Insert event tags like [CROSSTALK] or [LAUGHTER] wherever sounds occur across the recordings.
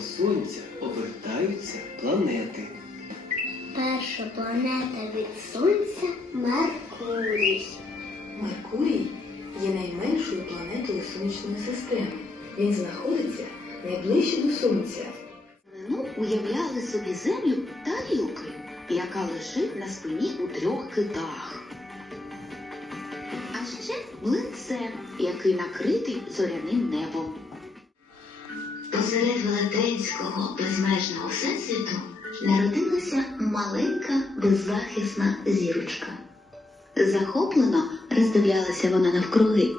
навколо сонця обертаються планети. Перша планета від Сонця Меркурій. Меркурій є найменшою планетою сонячної системи. Він знаходиться найближче до сонця. Ну, уявляли собі землю тарілкою, яка лежить на спині у трьох китах. А ще млинцем, який накритий зоряним небом. Посеред велетенського безмежного всесвіту народилася маленька беззахисна зірочка. Захоплено роздивлялася вона навкруги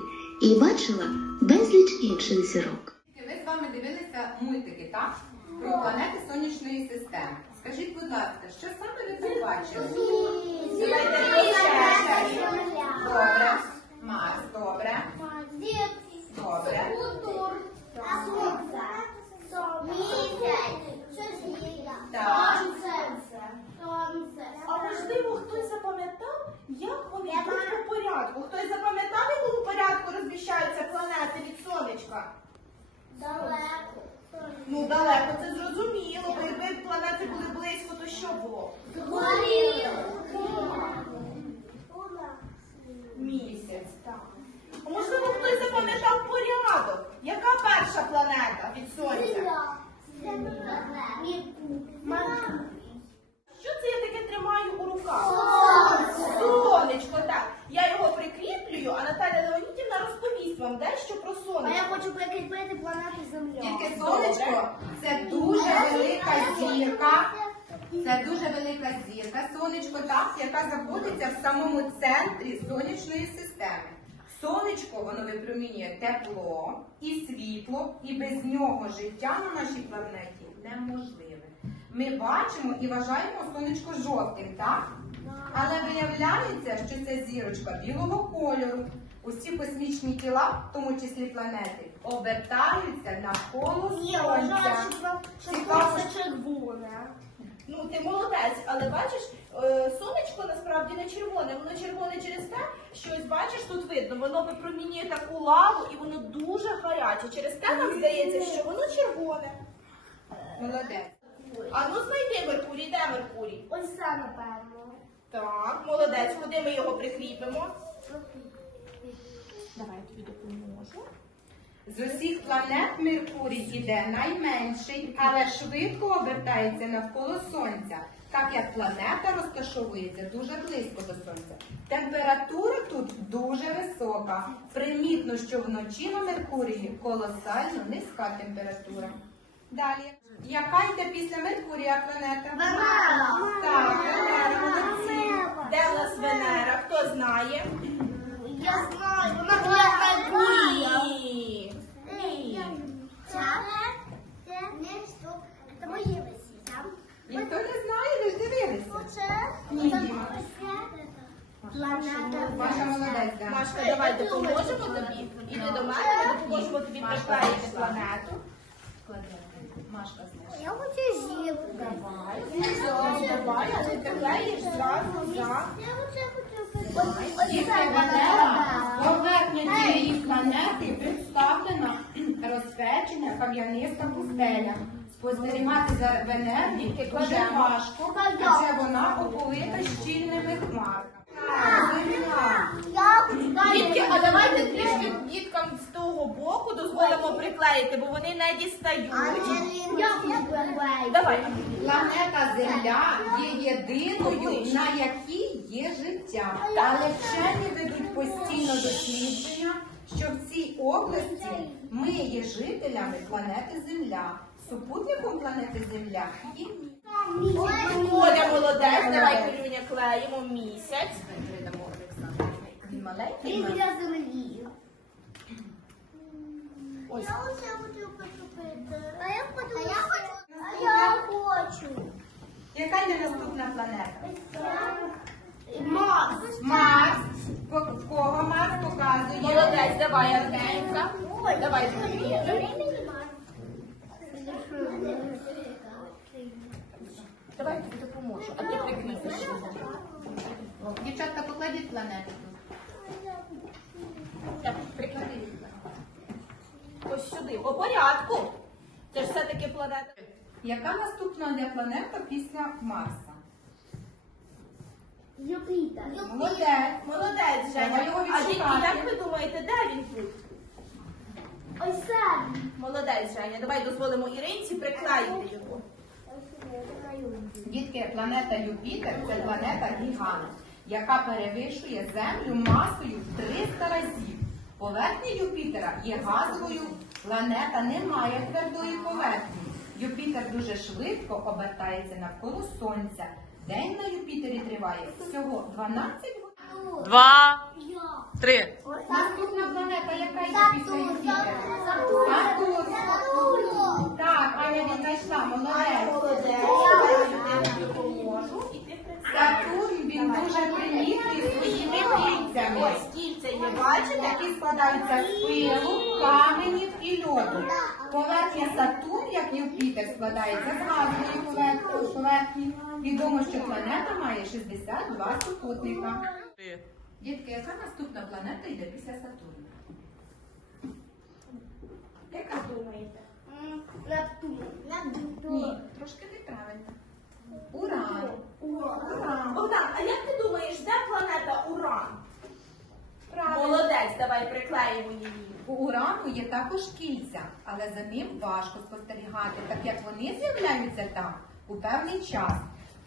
і бачила безліч інших зірок. Ви з вами дивилися мультики, так? Про планети сонячної системи. Скажіть, будь ласка, що саме ви побачили? Добре. Марс. Добре. Так. А можливо, хтось запам'ятав, як вони йдуть по порядку? Хтось запам'ятав, в якому порядку розміщаються планети від сонечка? Ну, далеко, це зрозуміло, бо якби планети були близько, то що було? Місяць, так. Можливо, хтось запам'ятав порядок? Яка перша планета від сонця? Що це я таке тримаю у руках? Сонечко, так. Я його прикріплюю, а Наталя Леонідівна розповість вам дещо про сонечко. хочу прикріпити планету Земля. Тільки сонечко це дуже велика зірка. Це дуже велика зірка, сонечко, так, яка знаходиться в самому центрі сонячної системи. Сонечко воно випромінює тепло і світло, і без нього життя на нашій планеті неможливе. Ми бачимо і вважаємо сонечко жовтим, так? Але виявляється, що це зірочка білого кольору. Усі космічні тіла, в тому числі планети, обертаються навколо сонця. Цікаво, червоне. Ну, ти молодець, але бачиш, е, сонечко насправді не червоне. Воно червоне через те, що ось бачиш, тут видно, воно випромінює таку лаву і воно дуже гаряче. Через те нам здається, що воно червоне. Молодець. А ну знайди Меркурій, де Меркурій? Ось це, напевно. Так, молодець, куди ми його прикріпимо? Давай я тобі допоможу. З усіх планет Меркурій іде найменший, але швидко обертається навколо Сонця, так як планета розташовується дуже близько до Сонця. Температура тут дуже висока. Примітно, що вночі на Меркурії колосально низька температура. Далі. Яка йде після Меркурія планета? Венера. Так, Венера, молодці. Де в нас Венера? Хто знає? Я знаю, вона була Меркурія. Ні. Це не штук. Це мої висіта. Ніхто не знає, ви ж дивилися. Оце Ні, Діма. Ваша молодець. Машка, давай допоможемо тобі. Іди до мене, ми допоможемо тобі приклеїти планету. Машка знає. Я хочу зірку. Давай, давай, а ти приклеїш зразу за. Я оце хочу Дітки Венера, поверхня цієї планети представлена [CLEARS THROAT] розпечена кам'яниста пустеля. Спостерігати за Венерою дуже важко, адже вона оповита щільними хмарками. Дітки, а давайте трішки діткам з того боку дозволимо приклеїти, бо вони не дістають. Планета Земля є єдиною, на якій є життя. Але вчені ведуть постійно дослідження, що в цій області ми є жителями планети Земля. Супутником планети Земля місяць. Оля молодець, давай Колюня клеїмо місяць. Він маленький. Він для землі. Ось. Я оце хочу поцупити. А я хочу. А я хочу. А я хочу. Яка йде наступна планета? Марс. Марс. В кого Марс показує? Молодець, давай, Артемка. Давай. Давай я тобі допоможу, а ти прикріпиш. Дівчатка, покладіть планету. Так, прикріпи. Ось сюди, по порядку. Це ж все-таки планета. Яка наступна для планета після Марса? Юпітер. Молодець. Молодець, Женя. Його А дітки, відшукати. як ви думаєте, де він тут? Ось це. Молодець, Женя. Давай дозволимо Іринці приклеїти його. Дітки, планета Юпітер це планета гігант, яка перевищує Землю масою в 300 разів. Поверхня Юпітера є газовою, планета не має твердої поверхні. Юпітер дуже швидко обертається навколо Сонця. День на Юпітері триває всього 12 годин. Два, три. Наступна планета, яка є після Юпітера? Сатурн. Так, Аня віднайшла, молодець. Молодець. Я тобі допоможу. І ти приклеїш. Сатурн він дуже примітний своїми кільцями. Ось кільця є, бачите? які складаються з пилу, каменів і льоду. Поверхня Сатурн, як Юпітер, складається з газової поверхні-. Відомо, що планета має 62 супутника. Дітки, яка наступна планета йде після Сатурна? Яка думаєте? Нептун. Ні, трошки неправильно. Уран. Уран. Богдан, а як ти думаєш, де планета Уран? Правильно. Молодець, приклеїмо її. У урану є також кільця, але за ним важко спостерігати, так як вони з'являються там у певний час.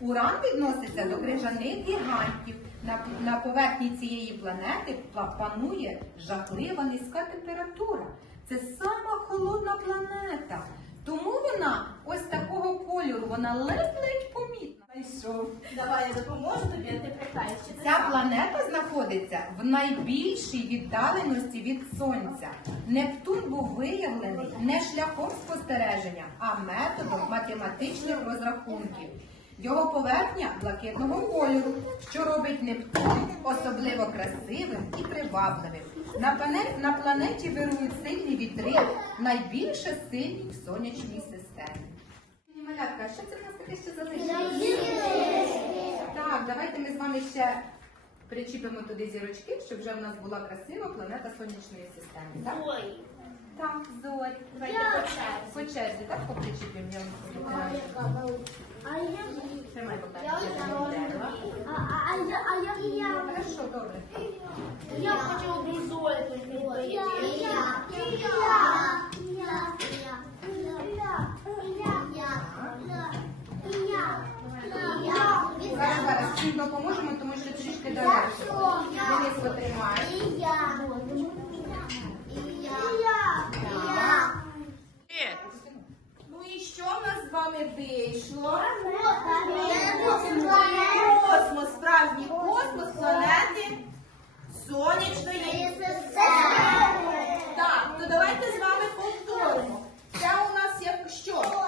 Уран відноситься до крижаних гігантів. На, на поверхні цієї планети пла- панує жахлива низька температура. Це сама холодна планета. Тому вона ось такого кольору, вона ледь-ледь помітна. Давай я допоможу тобі, а ти. Чи Ця планета знаходиться в найбільшій віддаленості від Сонця. Нептун був виявлений не шляхом спостереження, а методом математичних розрахунків. Його поверхня блакитного кольору, що робить Нептун особливо красивим і привабливим. На планеті вирують сильні вітри, найбільше сильні в сонячній системі. Малятка, що це таке ще залишилося? Так, давайте ми з вами ще причіпимо туди зірочки, щоб вже в нас була красива планета сонячної системи. Так? Ой. Так, зорі. Давайте Я. по черзі. По черзі, так попричіпимо. Я вам покажу. А я Тримай, Я вже. А, а, а я, а я, я, Хорошо, добре. я хочу я, я, я, я, Зараз, зараз всім допоможемо, тому що трішки далеко. Денис потримає. Три. Ну і що вами вийшло? Космос, справжній космос планети сонячної. Так, то давайте з вами повторимо. Це у нас як що?